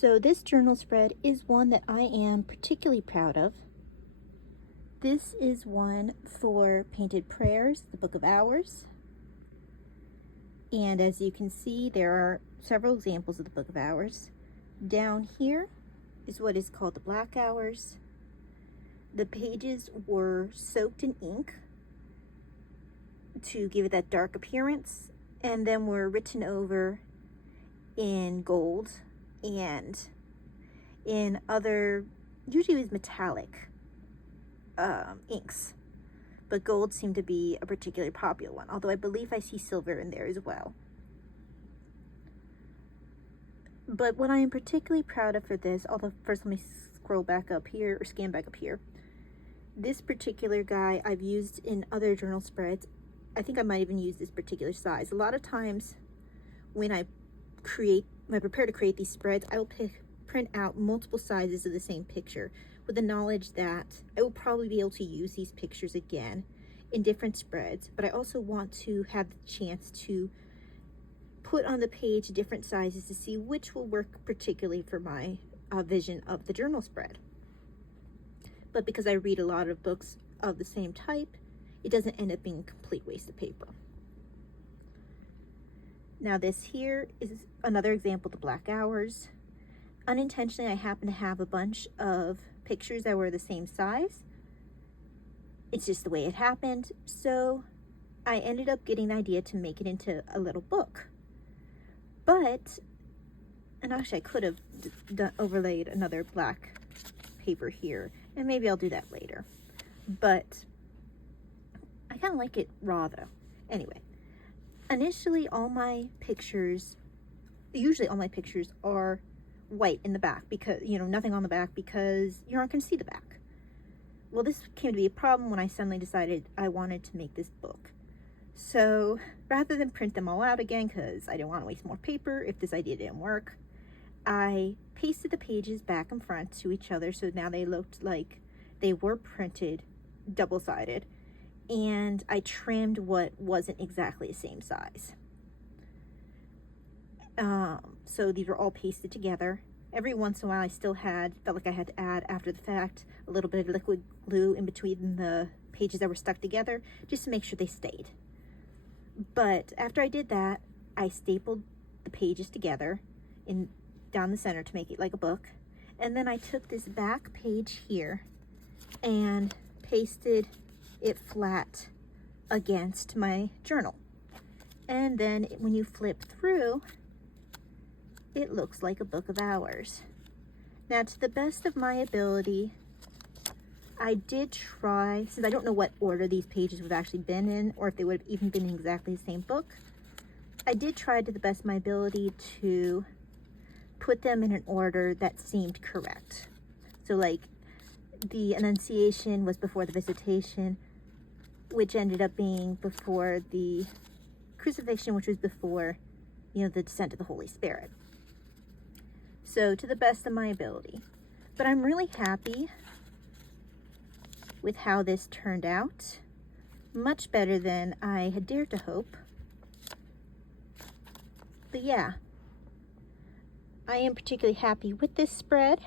So this journal spread is one that I am particularly proud of. This is one for Painted Prayers, the Book of Hours. And as you can see, there are several examples of the Book of Hours. Down here is what is called the Black Hours. The pages were soaked in ink to give it that dark appearance, and then were written over in gold and in other, usually it was metallic inks, but gold seemed to be a particularly popular one, although I believe I see silver in there as well. But what I am particularly proud of for this, although first let me scroll back up here, or scan back up here. This particular guy I've used in other journal spreads. I think I might even use this particular size. A lot of times when I prepare to create these spreads, I will print out multiple sizes of the same picture with the knowledge that I will probably be able to use these pictures again in different spreads, but I also want to have the chance to put on the page different sizes to see which will work particularly for my vision of the journal spread. But because I read a lot of books of the same type, it doesn't end up being a complete waste of paper. Now this here is another example of the Black Hours. Unintentionally, I happen to have a bunch of pictures that were the same size. It's just the way it happened. So I ended up getting the idea to make it into a little book. But, and actually I could have overlaid another black paper here, and maybe I'll do that later. But I kind of like it raw though. Anyway, initially usually all my pictures are white in the back, because, nothing on the back, because you aren't going to see the back. Well, this came to be a problem when I suddenly decided I wanted to make this book. So rather than print them all out again, because I didn't want to waste more paper if this idea didn't work, I pasted the pages back and front to each other, so now they looked like they were printed double-sided, and I trimmed what wasn't exactly the same size. So these were all pasted together. Every once in a while I still felt like I had to add, after the fact, a little bit of liquid glue in between the pages that were stuck together, just to make sure they stayed. But after I did that, I stapled the pages together down the center to make it like a book. And then I took this back page here and pasted it flat against my journal. And then when you flip through, it looks like a Book of Hours. Now, to the best of my ability, I did try, since I don't know what order these pages would have actually been in, or if they would have even been in exactly the same book, I did try to the best of my ability to put them in an order that seemed correct. So like the Annunciation was before the Visitation, which ended up being before the Crucifixion, which was before, the descent of the Holy Spirit. So to the best of my ability. But I'm really happy with how this turned out. Much better than I had dared to hope. But yeah, I am particularly happy with this spread.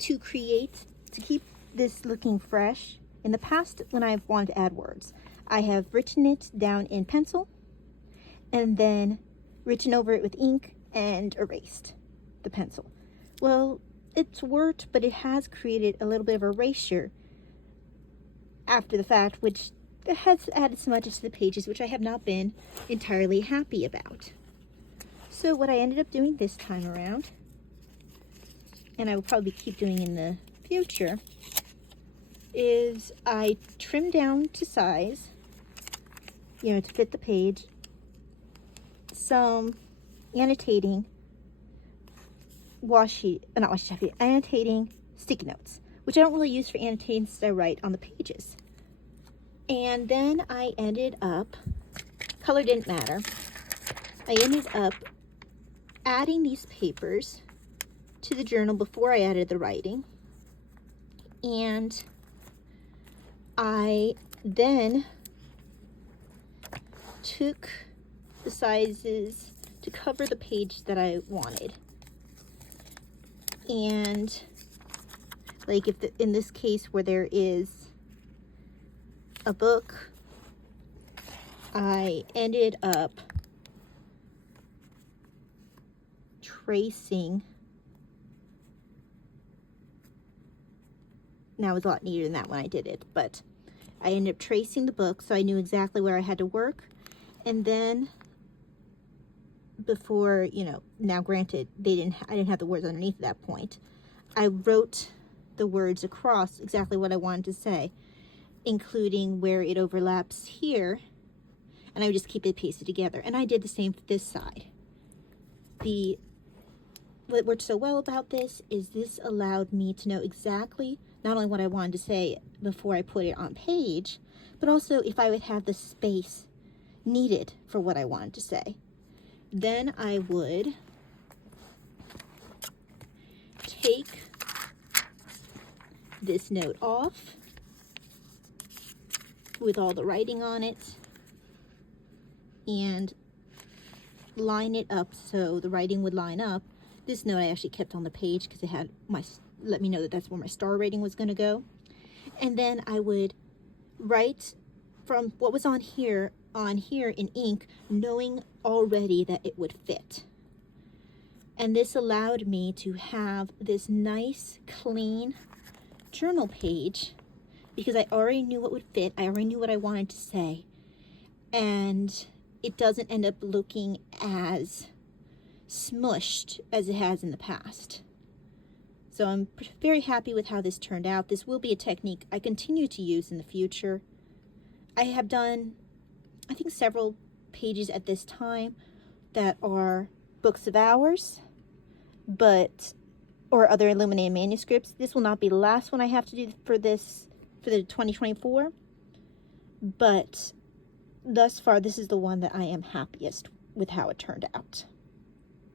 To keep this looking fresh. In the past, when I've wanted to add words, I have written it down in pencil and then written over it with ink and erased the pencil. Well, it's worked, but it has created a little bit of erasure after the fact, which has added some edges to the pages, which I have not been entirely happy about. So what I ended up doing this time around, and I will probably keep doing in the future, is I trim down to size, to fit the page, some annotating annotating sticky notes, which I don't really use for annotating since I write on the pages. And then I ended up, color didn't matter, I ended up adding these papers to the journal before I added the writing. And I then took the sizes to cover the page that I wanted. And like in this case where there is a book, I ended up tracing. Now it was a lot neater than that when I did it, but I ended up tracing the book so I knew exactly where I had to work. And then before, you know, now granted, I didn't have the words underneath at that point. I wrote the words across exactly what I wanted to say, including where it overlaps here, and I would just keep it pasted together. And I did the same for this side. What worked so well about this is this allowed me to know exactly not only what I wanted to say before I put it on page, but also if I would have the space needed for what I wanted to say. Then I would take this note off with all the writing on it and line it up so the writing would line up. This note I actually kept on the page because it had let me know that that's where my star rating was going to go. And then I would write from what was on here in ink, knowing already that it would fit. And this allowed me to have this nice, clean journal page because I already knew what would fit. I already knew what I wanted to say. And it doesn't end up looking as smushed as it has in the past. So I'm very happy with how this turned out. This will be a technique I continue to use in the future. I have done, I think, several pages at this time that are books of hours, or other illuminated manuscripts. This will not be the last one I have to do for the 2024, but thus far this is the one that I am happiest with how it turned out.